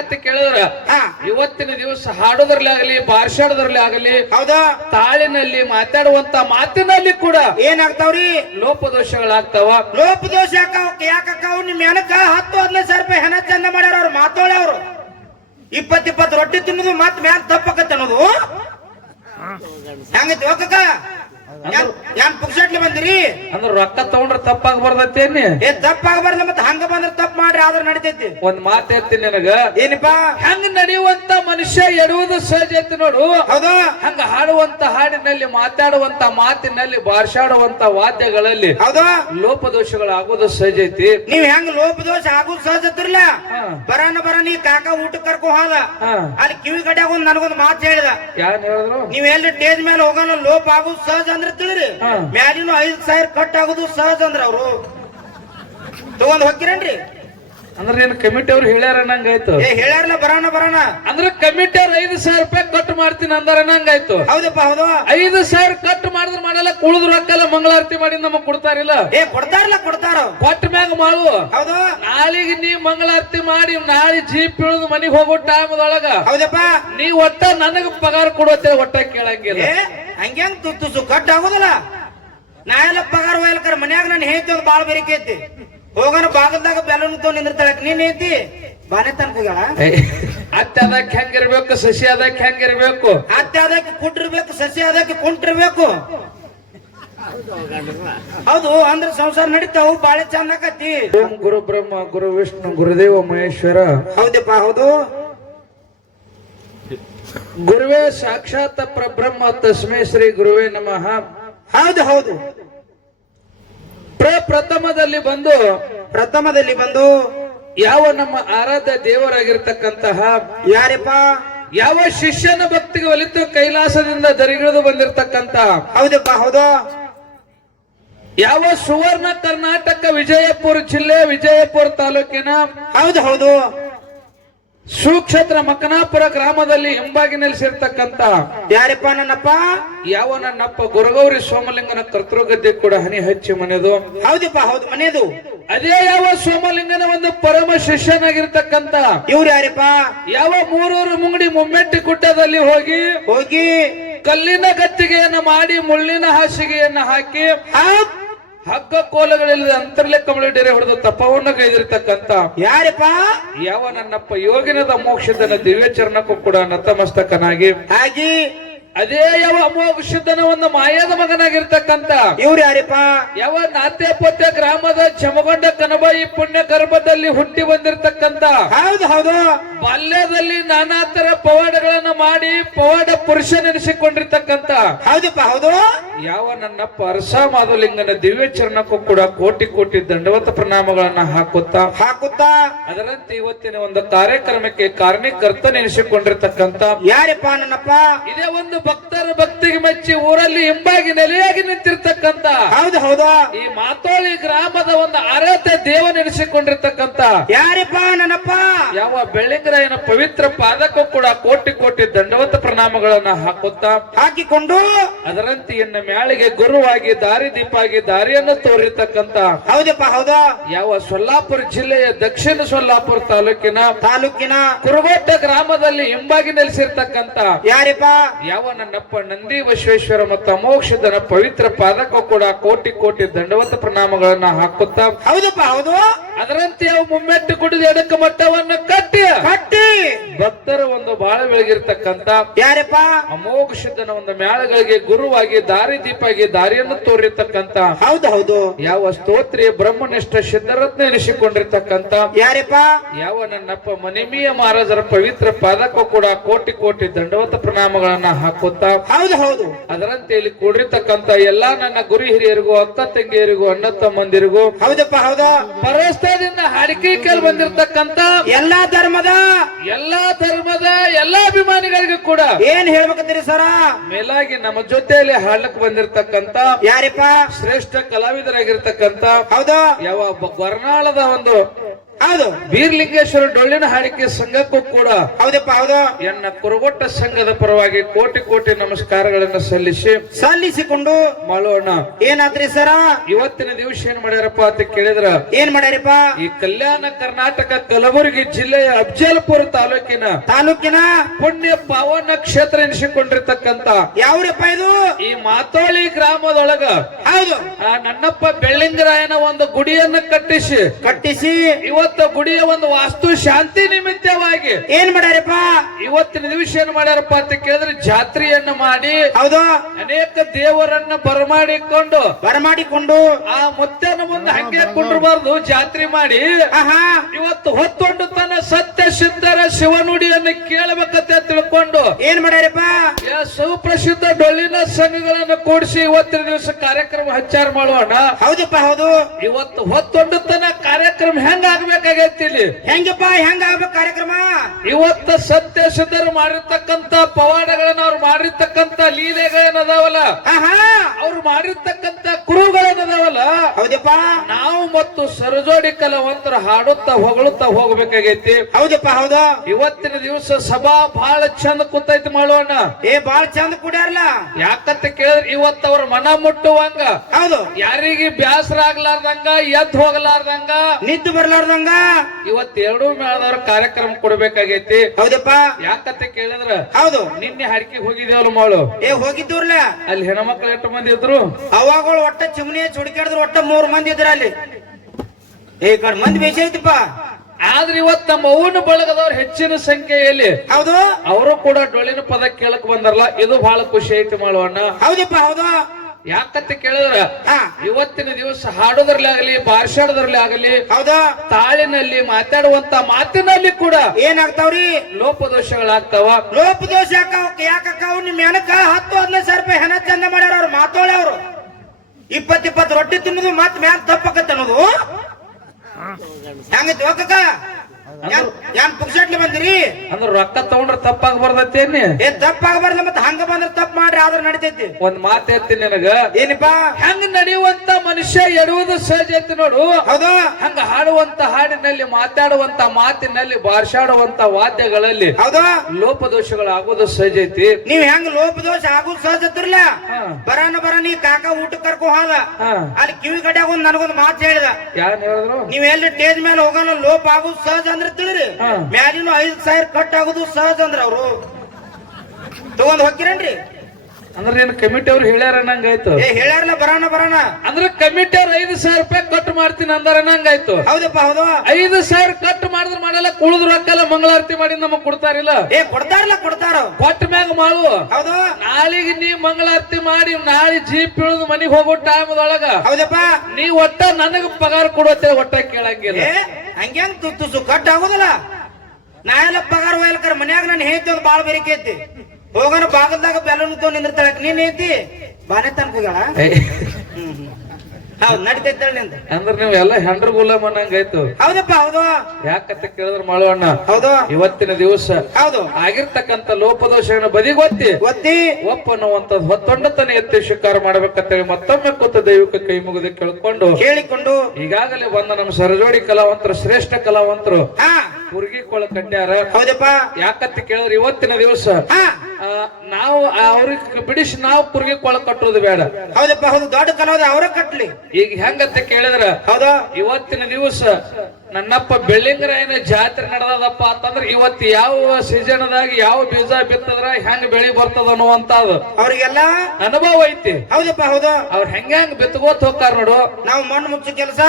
ಯಾಕಂತ ಕೇಳಿದ್ರ ಇವತ್ತಿನ ದಿವಸ ಹಾಡೋದ್ರಲ್ಲಿ ಆಗಲಿ ಬಾರ್ಸಾಡೋದ್ರಲ್ಲಿ ಆಗಲಿ ಹೌದಾ ತಾಳಿನಲ್ಲಿ ಮಾತಾಡುವಂತ ಮಾತಿನಲ್ಲಿ ಕೂಡ ಏನಾಗ್ತಾವ್ರಿ ಲೋಪದೋಷಗಳಾಗ್ತಾವ. ಲೋಪದೋಷ ಯಾಕಕ್ಕಾವ್ ನಿಮ್ ಹೆಣಕ 10-15 ಸಾವಿರ ರೂಪಾಯಿ ಹೆಣ ಚಂದ ಮಾಡ್ಯಾರ ಅವ್ರು ಮಾತಾಡ ಅವ್ರು 20 ರೊಟ್ಟಿ ತಿನ್ನೋದು ಮತ್ ಮ್ಯಾಲ ತಪ್ಪಕತ್ತ ಅನ್ನೋದು ಹೆಂಗೈತಿ ಹೋಗಕ್ಕ ಯಾನ್ ಪುಕ್ಸಟ್ಲಿ ಬಂದಿರಿ ಅಂದ್ರ ರೊಕ್ಕ ತಗೊಂಡ್ರ ತಪ್ಪಾಗಬಾರ್ದತ್ತೇನಿ ತಪ್ಪಾಗಬಾರ್ದ ಮತ್ತ ಹಂಗ ಬಂದ್ರ ತಪ್ಪ ಮಾಡ್ರಿ ಆದ್ರ ನಡಿತೈತಿ ಒಂದ್ ಮಾತು ಹೇಳ್ತೀನಿ ನಿನಗ ಏನಪ್ಪಾ ಹೆಂಗ ನಡೆಯುವಂತ ಮನುಷ್ಯ ಎಡುವುದು ಸಹಜ ಐತಿ ನೋಡು. ಹೌದಾ ಹಂಗ ಹಾಡುವಂತ ಹಾಡಿನಲ್ಲಿ ಮಾತಾಡುವಂತ ಮಾತಿನಲ್ಲಿ ಬಾರ್ಸಾಡುವಂತ ವಾದ್ಯಗಳಲ್ಲಿ ಹೌದಾ ಲೋಪದೋಷಗಳು ಆಗೋದು ಸಹಜ ಐತಿ. ನೀವ್ ಹೆಂಗ್ ಲೋಪದೋಷ ಆಗೋದು ಸಹಜ ಇರ್ಲಿಲ್ಲ ಬರ ನೀ ಕಾಕ ಊಟ ಕರ್ಕೊ ಹೋದ ಅಲ್ಲಿ ಕಿವಿ ಕಡ್ಯಾಗ ಒಂದ್ ನನಗೊಂದ್ ಮಾತು ಹೇಳಿದ. ಯಾರು ಹೇಳಿದ್ರು? ನೀವ್ ಎಲ್ಲಿ ಸ್ಟೇಜ್ ಮೇಲೆ ಹೋಗೋಣ ಲೋಪ ಆಗೋದು ಸಹಜ ಅಂದ್ರೆ ತಿಳಿರಿ ಮ್ಯಾಲಿನ 5,000 ಕಟ್ ಆಗುದು ಸಹಜ ಅಂದ್ರ ಅವ್ರು ತಗೊಂಡ್ ಹೋಗಿರೇನ್ರಿ ಅಂದ್ರೆ ನೀನ್ ಕಮಿಟಿ ಅವ್ರು ಹೇಳ್ಯಾರ ನಂಗಾಯ್ತು. ಹೇಳ್ಯಾರಲ್ಲ ಬರೋಣ ಅಂದ್ರೆ ಕಮಿಟಿ ಅವ್ರು 5,000 ರೂಪಾಯಿ ಕಟ್ ಮಾಡ್ತೀನಿ ಅಂದಾರ ನಂಗಾಯ್ತು. ಹೌದಪ್ಪ ಹೌದು 5,000 ಕಟ್ ಮಾಡಿದ್ರೆ ಮಾಡಲ್ಲ ಕುಳಿದ್ ರೊಕ್ಕಲ್ಲ ಮಂಗಳಾರತಿ ಮಾಡಿ ನಮಗ್ ಕೊಡ್ತಾರಿಲ್ಲ ಕೊಡ್ತಾರ ಕೊಟ್ಟ ಮ್ಯಾಗ ಮಾಡು. ಹೌದು ನಾಳಿಗೆ ನೀ ಮಂಗಳಾರತಿ ಮಾಡಿ ನಾಳೆ ಜೀಪ್ ಇಳಿದು ಮನಿಗ್ ಹೋಗೋ ಟೈಮ್ದೊಳಗ ಹೌದಪ್ಪ ನೀ ಒಟ್ಟ ನನಗ ಪಗಾರ ಕೊಡುತ್ತೆ ಒಟ್ಟ ಕೇಳಂಗಿಲ್ಲ. ಹಂಗ್ಯಾಂಗ ತುತ್ತು ಕಟ್ ಆಗುದಲ್ಲ ನಾ ಎಲ್ಲ ಪಗಾರ ಒಯ್ಲಕರ ಮನ್ಯಾಗ ನಾನು ಹೇಳ್ತಿ ಒಂದು ಬಾಳ ಬೇರಿಕೆ ಐತಿ ಹೋಗೋಣ ಬಾಗಲ್ದಾಗ ಬೆಲೂನ್ ತಗೊಂಡ್ ನಿಂದಿರ್ತಾಳ ನೀನ್ ಐತಿ ಬಾನೆ ತನಕ ಅತ್ತೆ ಅದಕ್ಕೆ ಹೆಂಗಿರ್ಬೇಕು ಸಸಿ ಅದಕ್ಕೆ ಹೆಂಗಿರ್ಬೇಕು ಅತ್ತೆ ಅದಕ್ಕೆ ಕುಟ್ಟಿರ್ಬೇಕು ಸಸಿ ಅದಕ್ಕೆ ಕುಂಟಿರ್ಬೇಕು. ಹೌದು ಅಂದ್ರೆ ಸಂಸಾರ ನಡೀತಾವು ಬಾಳೆ ಚಂದ ಆಕತಿ. ಓಂ ಗುರು ಬ್ರಹ್ಮ ಗುರು ವಿಷ್ಣು ಗುರುದೇವ ಮಹೇಶ್ವರ. ಹೌದಪ್ಪ ಹೌದು ಗುರುವೇ ಸಾಕ್ಷಾತ್ ಪರಬ್ರಹ್ಮ ತಸ್ಮೈ ಶ್ರೀ ಗುರುವೇ ನಮಃ. ಹೌದು ಪ್ರಥಮದಲ್ಲಿ ಬಂದು ಯಾವ ನಮ್ಮ ಆರಾಧ್ಯ ದೇವರಾಗಿರ್ತಕ್ಕಂತಹ ಯಾರಪ್ಪ ಯಾವ ಶಿಷ್ಯನ ಭಕ್ತಿಗೆ ಒಲಿತು ಕೈಲಾಸದಿಂದ ದರಿಗಿಳಿದು ಬಂದಿರತಕ್ಕಂತ ಹೌದಪ್ಪ ಹೌದು ಯಾವ ಸುವರ್ಣ ಕರ್ನಾಟಕ ವಿಜಯಪುರ ಜಿಲ್ಲೆ ವಿಜಯಪುರ ತಾಲೂಕಿನ ಹೌದು ಸುಕ್ಷೇತ್ರ ಮಕನಾಪುರ ಗ್ರಾಮದಲ್ಲಿ ಹಿಂಬಾಗಿ ನೆಲೆಸಿರ್ತಕ್ಕಂತ ಯಾರಪ್ಪ ನನ್ನಪ್ಪ ಯಾವ ನನ್ನಪ್ಪ ಗುರುಗೌರಿ ಸೋಮಲಿಂಗನ ಕರ್ತೃಗದ್ದೆ ಕೂಡ ಹನಿ ಹಚ್ಚಿ ಮನೆದು. ಹೌದಪ್ಪ ಹೌದು ಮನೆಯದು. ಅದೇ ಯಾವ ಸೋಮಲಿಂಗನ ಒಂದು ಪರಮ ಶಿಷ್ಯನಾಗಿರ್ತಕ್ಕಂತ ಇವ್ರು ಯಾರಪ್ಪ ಯಾವ ಮೂರೂರು ಮುಂಗಡಿ ಮುಮ್ಮೆಟ್ಟಿ ಗುಡ್ಡದಲ್ಲಿ ಹೋಗಿ ಕಲ್ಲಿನ ಗತ್ತಿಗೆಯನ್ನು ಮಾಡಿ ಮುಳ್ಳಿನ ಹಾಸಿಗೆಯನ್ನು ಹಾಕಿ ಹಗ್ಗ ಕೋಲಗಳಿಲ್ಲದೆ ಅಂತರ್ಲೆ ಕಮಲ ಡೇರೆ ಹೊಡೆದು ತಪವನ್ನು ಗೈದಿರ್ತಕ್ಕಂತ ಯಾರಪ್ಪ ಯಾವ ನನ್ನಪ್ಪ ಯೋಗಿನದ ಮೋಕ್ಷದನ ದಿವ್ಯ ಚರಣಕ್ಕೂ ಕೂಡ ನತಮಸ್ತಕನಾಗಿ ಅದೇ ಯಾವ ಅಮೋಘ ಒಂದು ಮಾಯದ ಮಗನಾಗಿರ್ತಕ್ಕಂತ ಇವ್ರು ಯಾರಪ್ಪ ಯಾವ ನಾತ್ಯಪೋತ್ಯ ಗ್ರಾಮದ ಚಮಗೊಂಡ ಕನಬಾಯಿ ಪುಣ್ಯ ಗರ್ಭದಲ್ಲಿ ಹುಟ್ಟಿ ಬಂದಿರತಕ್ಕಂತ ಹೌದು ಬಾಲ್ಯದಲ್ಲಿ ನಾನಾ ತರ ಪವಾಡಗಳನ್ನು ಮಾಡಿ ಪವಾಡ ಪುರುಷ ನೆನೆಸಿಕೊಂಡಿರ್ತಕ್ಕಂತ ಹೌದಪ್ಪ ಹೌದು ಯಾವ ನನ್ನಪ್ಪ ಅರಸ ಮಾಧುಲಿಂಗನ ದಿವ್ಯ ಚರಣಕ್ಕೂ ಕೂಡ ಕೋಟಿ ಕೋಟಿ ದಂಡವತ ಪ್ರಣಾಮಗಳನ್ನ ಹಾಕುತ್ತಾ ಅದರಂತೆ ಇವತ್ತಿನ ಒಂದು ಕಾರ್ಯಕ್ರಮಕ್ಕೆ ಕಾರಣೀಕರ್ತ ನೆನೆಸಿಕೊಂಡಿರ್ತಕ್ಕಂತ ಯಾರಪ್ಪ ನನ್ನಪ್ಪ ಇದೇ ಒಂದು ಭಕ್ತರ ಭಕ್ತಿಗೆ ಮೆಚ್ಚಿ ಊರಲ್ಲಿ ಹಿಂಬಾಗಿ ನೆಲೆಯಾಗಿ ನಿಂತಿರ್ತಕ್ಕಂತ ಹೌದು ಈ ಮಾತೋಳಿ ಗ್ರಾಮದ ಒಂದು ಆರಾಧ್ಯ ದೇವ ನೆನೆಸಿಕೊಂಡಿರ್ತಕ್ಕಂತ ಯಾರಪ್ಪ ನನ್ನಪ್ಪ ಯಾವ ಬೆಳ್ಳಿಂಗರಾಯನ ಪವಿತ್ರ ಪಾದಕ್ಕೂ ಕೂಡ ಕೋಟಿ ಕೋಟಿ ದಂಡವತ ಪ್ರಣಾಮಗಳನ್ನ ಹಾಕಿಕೊಂಡು ಅದರಂತೆ ಎನ್ನ ಮ್ಯಾಳಿಗೆ ಗುರುವಾಗಿ ದಾರಿ ದೀಪಾಗಿ ದಾರಿಯನ್ನು ತೋರಿರ್ತಕ್ಕಂತ ಹೌದಪ್ಪ ಹೌದಾ ಯಾವ ಸೊಲ್ಲಾಪುರ ಜಿಲ್ಲೆಯ ದಕ್ಷಿಣ ಸೊಲ್ಲಾಪುರ ತಾಲೂಕಿನ ಕುರುಗೋಟ ಗ್ರಾಮದಲ್ಲಿ ಹಿಂಬಾಗಿ ನೆಲೆಸಿರ್ತಕ್ಕಂತ ಯಾರಪ್ಪ ಯಾವ ನನ್ನಪ್ಪ ನಂದಿ ಬಸವೇಶ್ವರ ಮತ್ತು ಅಮೋಕ್ಷದನ ಪವಿತ್ರ ಪಾದಕ್ಕೂ ಕೂಡ ಕೋಟಿ ಕೋಟಿ ದಂಡವತ ಪ್ರಣಾಮಗಳನ್ನ ಹೌದಪ್ಪ ಹೌದು ಅದರಂತೆ ಅವು ಮುಮ್ಮೆಟ್ಟು ಗುಡಿದ ಎಡಕ ಮಟ್ಟವನ್ನು ಕಟ್ಟಿ ಭಕ್ತರ ಒಂದು ಬಾಳ ಬೆಳಗಿರ್ತಕ್ಕಂತ ಯಾರಪ್ಪ ಅಮೋಘ ಶುದ್ಧನ ಒಂದು ಮ್ಯಾಳಗಳಿಗೆ ಗುರುವಾಗಿ ದಾರಿ ದೀಪಾಗಿ ದಾರಿಯನ್ನು ತೋರಿರ್ತಕ್ಕಂತ ಹೌದು ಯಾವ ಸ್ತೋತ್ರಿಯ ಬ್ರಹ್ಮನಿಷ್ಠ ಸಿದ್ಧರತ್ನ ಎನಿಸಿಕೊಂಡಿರ್ತಕ್ಕಂತ ಯಾರಪ್ಪ ಯಾವ ನನ್ನಪ್ಪ ಮನಿಮಿಯ ಮಹಾರಾಜರ ಪವಿತ್ರ ಪಾದಕ್ಕೂ ಕೂಡ ಕೋಟಿ ಕೋಟಿ ದಂಡವತ ಪ್ರಣಾಮಗಳನ್ನ ಹೌದು ಅದರಂತೆ ಇಲ್ಲಿ ಕೂಡಿರ್ತಕ್ಕಂತ ಎಲ್ಲಾ ನನ್ನ ಗುರು ಹಿರಿಯರಿಗೂ ಅಕ್ಕ ತಂಗಿಯರಿಗೂ ಅಣ್ಣ ತಮ್ಮಂದಿರಿಗೂ ಹೌದಪ್ಪ ಹೌದು ಪರಸ್ಥದಿಂದ ಹಾಡಿಕೆ ಕೇಳಿ ಬಂದಿರತಕ್ಕಂತ ಎಲ್ಲಾ ಧರ್ಮದ ಎಲ್ಲಾ ಅಭಿಮಾನಿಗಳಿಗೂ ಕೂಡ ಏನ್ ಹೇಳ್ಬೇಕಂತೀರಿ ಸರ ಮೇಲಾಗಿ ನಮ್ಮ ಜೊತೆಯಲ್ಲಿ ಹಾಡಕ್ ಬಂದಿರತಕ್ಕಂತ ಯಾರಪ್ಪ ಶ್ರೇಷ್ಠ ಕಲಾವಿದರಾಗಿರ್ತಕ್ಕಂತ ಹೌದು ಯಾವ ವರ್ನಾಳದ ಒಂದು ಹೌದು ಬೀರ್ಲಿಂಗೇಶ್ವರ ಡೊಳ್ಳಿನ ಹಾಡಿಕೆ ಸಂಘಕ್ಕೂ ಕೂಡ ಹೌದಪ್ಪ ಹೌದು ಎನ್ನ ಕುರುಗೊಟ್ಟ ಸಂಘದ ಪರವಾಗಿ ಕೋಟಿ ಕೋಟಿ ನಮಸ್ಕಾರಗಳನ್ನು ಸಲ್ಲಿಸಿಕೊಂಡು ಮಾಡೋಣ. ಏನಾದ್ರಿ ಸರ ಇವತ್ತಿನ ದಿವಸ ಏನ್ ಮಾಡ್ಯಾರಪ್ಪ ಅಂತ ಕೇಳಿದ್ರ, ಏನ್ ಮಾಡ್ಯಾರಪ್ಪ? ಈ ಕಲ್ಯಾಣ ಕರ್ನಾಟಕ ಕಲಬುರಗಿ ಜಿಲ್ಲೆಯ ಅಫಜಲ್ಪುರ ತಾಲೂಕಿನ ಪುಣ್ಯ ಪಾವನ ಕ್ಷೇತ್ರ ಎನಿಸಿಕೊಂಡಿರ್ತಕ್ಕಂತ ಯಾವ್ರಪ್ಪ ಇದು? ಈ ಮಾತೋಳಿ ಗ್ರಾಮದೊಳಗ ಹೌದು ಆ ನನ್ನಪ್ಪ ಬೆಳ್ಳಿಂಗರಾಯನ ಒಂದು ಗುಡಿಯನ್ನ ಕಟ್ಟಿಸಿ ಇವತ್ತು ಗುಡಿಯ ಒಂದು ವಾಸ್ತು ಶಾಂತಿ ನಿಮಿತ್ತವಾಗಿ ಏನ್ ಮಾಡ್ಯಾರಪ್ಪ? ಇವತ್ತಿನ ದಿವಸ ಏನ್ ಮಾಡ್ಯಾರಪ್ಪ ಅಂತ ಕೇಳಿದ್ರೆ ಜಾತ್ರೆಯನ್ನ ಮಾಡಿ ಹೌದು ಅನೇಕ ದೇವರನ್ನ ಬರಮಾಡಿಕೊಂಡು ಆ ಮುತ್ತನ ಮುಂದೆ ಹಂಗೆ ಕುಂಡ್ರಬಾರ್ದು, ಜಾತ್ರೆ ಮಾಡಿ ಇವತ್ತು ಹೊತ್ತೊಂಡು ತನ್ನ ಸತ್ಯ ಸಿದ್ಧರ ಶಿವನುಡಿಯನ್ನು ಕೇಳಬೇಕಂತ ತಿಳ್ಕೊಂಡು ಏನ್ ಮಾಡ್ಯಾರಪ್ಪ? ಸುಪ್ರಸಿದ್ಧ ಡೊಳ್ಳಿನ ಸಂಘಗಳನ್ನು ಕೂಡಿಸಿ ಇವತ್ತಿನ ದಿವಸ ಕಾರ್ಯಕ್ರಮ ಹಚ್ಚಾರ ಮಾಡೋಣ. ಹೌದಪ್ಪ ಹೌದು. ಇವತ್ತು ಹೊತ್ತೊಂಡು ತನ್ನ ಕಾರ್ಯಕ್ರಮ ಹೆಂಗ ಆಗ್ಬೇಕಾಗೈತಿ ಇಲ್ಲಿ? ಹೆಂಗಪ್ಪ ಹೆಂಗ ಆಗ್ಬೇಕು ಕಾರ್ಯಕ್ರಮ? ಇವತ್ತು ಸತ್ಯ ಸಿದ್ಧರು ಮಾಡಿರ್ತಕ್ಕಂತ ಪವಾಡಗಳನ್ನ ಅವ್ರು ಮಾಡಿರ್ತಕ್ಕಂತ ಲೀಲೆಗಳೇನದಾವಲ್ಲ, ಅವ್ರು ಮಾಡಿರ್ತಕ್ಕಂತ ಕುರುಗಳೇನದಾವಲ್ಲ, ಹೌದಪ್ಪ ನಾವು ಮತ್ತು ಸರಜೋಡಿ ಕಲಾವಂತರ ಹಾಡುತ್ತಾ ಹೊಗಳುತ್ತಾ ಹೋಗ್ಬೇಕಾಗೈತಿ. ಹೌದಪ್ಪ ಹೌದು. ಇವತ್ತಿನ ದಿವಸ ಸಭಾ ಬಹಳ ಚಂದ ಕೂತೈತಿ ಮಾಡೋಣ. ಬಾಳ ಚಂದ ಕುಡ್ಯಾರಲ್ಲ. ಯಾಕಂತ ಕೇಳಿದ್ರೆ ಇವತ್ತು ಅವ್ರ ಮನ ಮುಟ್ಟುವಂಗ, ಹೌದು ಯಾರಿಗೆ ಬ್ಯಾಸರ ಆಗ್ಲಾರ್ದಂಗ, ಎದ್ದು ಹೋಗಲಾರ್ದಂಗ, ನಿದ್ದು ಬರ್ಲಾರ್ದಂಗ ಇವತ್ತು ಎರಡೂ ಮೇಳದವ್ರ ಕಾರ್ಯಕ್ರಮ ಕೊಡ್ಬೇಕಾಗೈತಿ. ಹೌದಪ್ಪ. ಯಾಕಂತ ಕೇಳಿದ್ರ ಹೌದು ನಿನ್ನೆ ಹಾಡಿಕೆ ಹೋಗಿದೇವಲ್ಲ ಮಾಡು, ಹೋಗಿದ್ದೂರ್ಲ ಅಲ್ಲಿ ಹೆಣ್ಮಕ್ಳು ಎಷ್ಟು ಮಂದಿ ಇದ್ರು? ಅವಾಗಳು ಒಟ್ಟ ಚಿಮಣಿ ಚುಡಿಕಾಡಿದ್ರು ಒಟ್ಟ 3 ಮಂದಿ ಇದ್ರ ಅಲ್ಲಿ. ಈ ಕಡೆ ಮಂದಿ ಬೇಸಿ ಐತಿಪ್ಪ. ಆದ್ರೆ ಇವತ್ತು ನಮ್ಮ ಅವನ ಬಳಗದವ್ರು ಹೆಚ್ಚಿನ ಸಂಖ್ಯೆಯಲ್ಲಿ ಹೌದು ಅವರು ಕೂಡ ಡೊಳ್ಳಿನ ಪದ ಕೇಳಕ್ ಬಂದಾರಲ್ಲ, ಇದು ಬಹಳ ಖುಷಿ ಐತಿ ಮಾಡೋಣ. ಹೌದಪ್ಪ ಹೌದು. ಯಾಕಂತ ಕೇಳಿದ್ರ ಇವತ್ತಿನ ದಿವಸ ಹಾಡೋದ್ರಲ್ಲಿ ಆಗಲಿ, ಬಾರ್ಸಾಡೋದ್ರಲ್ಲಿ ಆಗಲಿ, ಹೌದಾ ತಾಳಿನಲ್ಲಿ ಮಾತಾಡುವಂತ ಮಾತಿನಲ್ಲಿ ಕೂಡ ಏನಾಗ್ತಾವ್ರಿ? ಲೋಪದೋಷಗಳಾಗ್ತಾವ. ಲೋಪದೋಷ ಯಾಕಕ್ಕಾವ್? ನಿಮ್ ಹೆಣಕ 10-15 ಸಾವಿರ ರೂಪಾಯಿ ಹೆಣ ಚಂದ ಮಾಡ್ಯಾರ ಅವ್ರು. ಮಾತೋಳೆ ಅವರು 20 ರೊಟ್ಟಿ ತಿನ್ನೋದು ಮತ್ ಮ್ಯಾಲ ತಪ್ಪಕತ್ತ ಅನ್ನೋದು ಹೆಂಗೈತಿ ಹೋಗಕ್ಕ? ಏನ್ ಪುಕ್ಸಟ್ಲಿ ಬಂದಿರಿ ಅಂದ್ರ ರೊಕ್ಕ ತಗೊಂಡ್ರ ತಪ್ಪಾಗಬಾರ್ದತ್ತೇನಿ? ತಪ್ಪಾಗಬಾರ್ದ. ಮತ್ತೆ ಹಂಗ ಬಂದ್ರ ತಪ್ಪ ಮಾಡ್ರಿ, ಆದ್ರ ನಡಿತೈತಿ. ಒಂದ್ ಮಾತು ಹೇಳ್ತೀನಿ ನಿನಗ, ಏನಪ್ಪ? ಹೆಂಗ ನಡೆಯುವಂತ ಮನುಷ್ಯ ಎಡುವುದು ಸಹಜ ಐತಿ ನೋಡು. ಹೌದು. ಹಂಗ ಹಾಡುವಂತ ಹಾಡಿನಲ್ಲಿ, ಮಾತಾಡುವಂತ ಮಾತಿನಲ್ಲಿ, ಬಾರ್ಸಾಡುವಂತ ವಾದ್ಯಗಳಲ್ಲಿ ಹೌದು ಲೋಪದೋಷಗಳು ಆಗೋದು ಸಹಜ ಐತಿ. ನೀವ್ ಹೆಂಗ ಲೋಪದೋಷ ಆಗೋದು ಸಹಜ ಇದ್ರಲ್ಲ. ಬರ ನೀ ಕಾಕ ಊಟ ಕರ್ಕೊ ಹೋದ, ಅಲ್ಲಿ ಕಿವಿ ಕಡ್ಯಾಗ ಒಂದ್ ನನಗೊಂದ್ ಮಾತು ಹೇಳಿದ. ಯಾರು ಹೇಳಿದ್ರು? ನೀವ್ ಎಲ್ಲಿ ಸ್ಟೇಜ್ ಮೇಲೆ ಹೋಗೋಣ ಲೋಪ ಆಗೋದು ಸಹಜ ಅಂದ್ರೆ ತಿಳಿರಿ. ಮ್ಯಾಲಿನ 5,000 ಕಟ್ ಆಗುದು ಸಹಜ ಅಂದ್ರ ಅವ್ರು ತಗೊಂಡ್ ಹೋಗ್ತೀರೇನ್ರಿ? ಅಂದ್ರೆ ನೀನು ಕಮಿಟಿ ಅವ್ರು ಹೇಳ್ಯಾರ ನಂಗಾಯ್ತು. ಹೇಳ್ಯಾರಲ್ಲ ಬರೋಣ ಅಂದ್ರೆ ಕಮಿಟಿ ಅವ್ರು 5,000 ರೂಪಾಯಿ ಕಟ್ ಮಾಡ್ತೀನಿ ಅಂದಾರ ನಂಗಾಯ್ತು. ಹೌದಪ್ಪ ಹೌದು. 5,000 ಕಟ್ ಮಾಡಿದ್ರೆ ಮಾಡಲ್ಲ, ಕುಳಿದ್ರು ರೊಕ್ಕಲ್ಲ, ಮಂಗಳಾರತಿ ಮಾಡಿ ನಮಗ್ ಕೊಡ್ತಾರಿಲ್ಲ. ಕೊಡ್ತಾರ ಕೊಟ್ಟ ಮ್ಯಾಗ ಮಾಡು. ಹೌದು. ನಾಳಿಗೆ ನೀ ಮಂಗಳಾರತಿ ಮಾಡಿ ನಾಳೆ ಜೀಪ್ ಇಳಿದು ಮನಿಗ್ ಹೋಗೋ ಟೈಮ್ದೊಳಗ ಹೌದಪ್ಪ ನೀ ಒಟ್ಟ ನನಗ ಪಗಾರ ಕೊಡುತ್ತೆ, ಒಟ್ಟ ಕೇಳಂಗಿಲ್ಲ. ಹಂಗ್ಯಾಂಗ ತುತ್ತು ಕಟ್ ಆಗೋದಲ್ಲ. ನಾ ಎಲ್ಲ ಪಗಾರ ಒಯ್ಲಕರ ಮನ್ಯಾಗ ನಾನು ಹೇಳ್ತಿ ಒಂದು ಬಾಳ ಬೇರಿಕೆ ಐತಿ. ಹೋಗೋಣ ಬಾಗಲ್ದಾಗ ಬೆಲೂನ್ ತಗೊಂಡ್ ನಿಂದಿರ್ತಾಳ. ನೀನ್ ಐತಿ ಬಾನೆ ತನಕ ಹೋಗ್ಯಾಳ. ಹೌದು ನಡಿತೈತಿ ನಿಂದ. ಅಂದ್ರೆ ನೀವು ಎಲ್ಲ ಹೆಂಡ್ರ ಗುಲಾಮ್ ಅನ್ನಂಗಾಯ್ತು. ಹೌದಪ್ಪ ಹೌದು. ಯಾಕಂತ ಕೇಳಿದ್ರೆ ಮಾಡೋಣ. ಹೌದು. ಇವತ್ತಿನ ದಿವಸ ಹೌದು ಆಗಿರ್ತಕ್ಕಂತ ಲೋಪದೋಷಗಳನ್ನ ಬದಿಗೊತ್ತಿ ಒಪ್ಪನ್ನುವಂಥದ್ದು ಹೊತ್ತೊಂಡತನ ಎತ್ತಿ ಶಿಕಾರ ಮಾಡ್ಬೇಕಂತೇಳಿ ಮತ್ತೊಮ್ಮೆ ಕೂತ ದೈವಿಕ ಕೈ ಮುಗಿದು ಕೇಳಿಕೊಂಡು ಈಗಾಗಲೇ ಬಂದ ನಮ್ಮ ಸರಜೋಡಿ ಕಲಾವಂತರು, ಶ್ರೇಷ್ಠ ಕಲಾವಂತರು ಕುರ್ಗಿ ಕೊಳ ಕಟ್ಟ್ಯಾರ. ಹೌದಪ್ಪ. ಯಾಕಂತ ಕೇಳಿದ್ರೆ ಇವತ್ತಿನ ದಿವಸ ನಾವು ಅವ್ರಿಗೆ ಬಿಡಿಸಿ ನಾವು ಕುರ್ಗಿ ಕೊಳ ಕಟ್ಟೋದು ಬೇಡ. ಹೌದಪ್ಪ ಹೌದು. ದೊಡ್ಡ ಕಲಾವಿದ ಅವರ ಕಟ್ಲಿ. ಈಗ ಹೆಂಗಂತ ಕೇಳಿದ್ರ ಹೌದಾ ಇವತ್ತಿನ ದಿವಸ ನನ್ನಪ್ಪ ಬೆಳ್ಳಿಂಗರಾಯನ ಜಾತ್ರೆ ನಡೆದದಪ್ಪ ಅಂತಂದ್ರೆ ಇವತ್ತು ಯಾವ ಸೀಸನ್ದಾಗ ಯಾವ ಬೀಜ ಬಿತ್ತದ್ರ ಹೆಂಗ್ ಬೆಳಿ ಬರ್ತದ ಅನ್ನುವಂತದ್ದು ಅವ್ರಿಗೆಲ್ಲ ಅನುಭವ ಐತಿ. ಹೌದಪ್ಪ ಹೌದು. ಅವ್ರ ಹೆಂಗ್ ಬಿತ್ತಗೋತ್ ಹೋಗ್ತಾರ ನೋಡು. ನಾವು ಮಣ್ಣು ಮುಚ್ಚ ಕೆಲಸ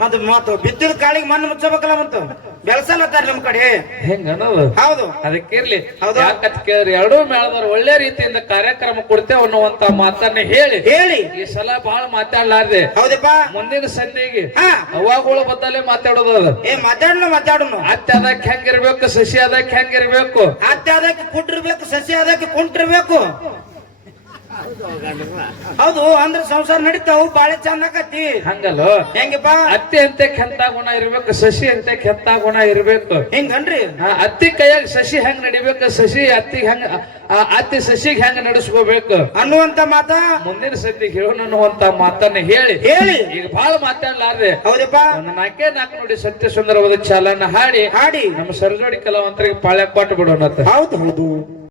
ಮತ್ತು ಬಿತ್ತಿದ ಕಾಳಿಗೆ ಮಣ್ಣು ಮುಚ್ಚಬೇಕಲ್ಲ, ಮತ್ತು ಬೆಳೆಸಲತ್ತಾರ ನಮ್ ಕಡೆ ಹೆಂಗ ಅನ್ನೋದು. ಹೌದು. ಅದಕ್ಕಿರ್ಲಿ. ಯಾಕಂತ ಕೇಳಿದ್ರೆ ಎರಡೂ ಮೇಳದವ್ರು ಒಳ್ಳೆ ರೀತಿಯಿಂದ ಕಾರ್ಯಕ್ರಮ ಕೊಡ್ತೇವೆ ಅನ್ನುವಂತ ಮಾತನ್ನ ಹೇಳಿ ಈ ಸಲ ಬಹಳ ಮಾತಾಡ್ಲಾರ್ದೆ. ಹೌದಪ್ಪ. ಮುಂದಿನ ಸಂಧಿಗೆ ಅವಾಗಳ ಬದ್ದಲ್ಲೇ ಮಾತಾಡೋದು. ಮಾತಾಡೋಣ ಅತ್ತೆ ಅದಕ್ಕೆ ಹೆಂಗಿರ್ಬೇಕು, ಸಸಿ ಅದಕ್ಕೆ ಹೆಂಗಿರ್ಬೇಕು, ಅತ್ತೆ ಅದಕ್ಕೆ ಕುಟ್ಟಿರ್ಬೇಕು, ಸಸಿ ಅದಕ್ಕೆ ಕುಂಟಿರ್ಬೇಕು. ಹೌದು ಅಂದ್ರೆ ಸಂಸಾರ ನಡೀತಾವು ಬಾಳೆ ಚಂದ ಆಕತಿ ಹಂಗಲ್ಲೋ ಹೆಂಗಪ್ಪ ಅತ್ತಿ ಅಂತ ಕೆಂತ ಗುಣ ಇರ್ಬೇಕು ಸಸಿ ಅಂತ ಕೆಂತ ಗುಣ ಇರ್ಬೇಕು ಹಿಂಗನ್ರಿ ಅತ್ತಿ ಕೈಯಾಗ ಸಸಿ ಹೆಂಗ್ ನಡಿಬೇಕು ಸಸಿ ಅತ್ತಿಗೆ ಹೆಂಗ ಅತ್ತಿ ಸಸಿಗೆ ಹೆಂಗ ನಡೆಸ್ಕೋಬೇಕು ಅನ್ನುವಂತ ಮಾತ ಮುಂದಿನ ಸತಿ ಹೇಳೋಣ ಅನ್ನುವಂತ ಮಾತನ್ನ ಹೇಳಿ ಈಗ ಬಹಳ ಮಾತಾಡ್ಲಾರ್ದೆ ಹೌದಪ್ಪ ಒಂದು ನಾಲ್ಕು ನೋಡಿ ಸತ್ಯ ಸುಂದರವಾದ ಚಾಲನ ಹಾಡಿ ಹಾಡಿ ನಮ್ಮ ಸರಜೋಡಿ ಕಲಾವಂತರಿಗೆ ಪಾಳ್ಯ ಕೊಟ್ಟು ಬಿಡೋಣ ಹೌದು ಹೌದು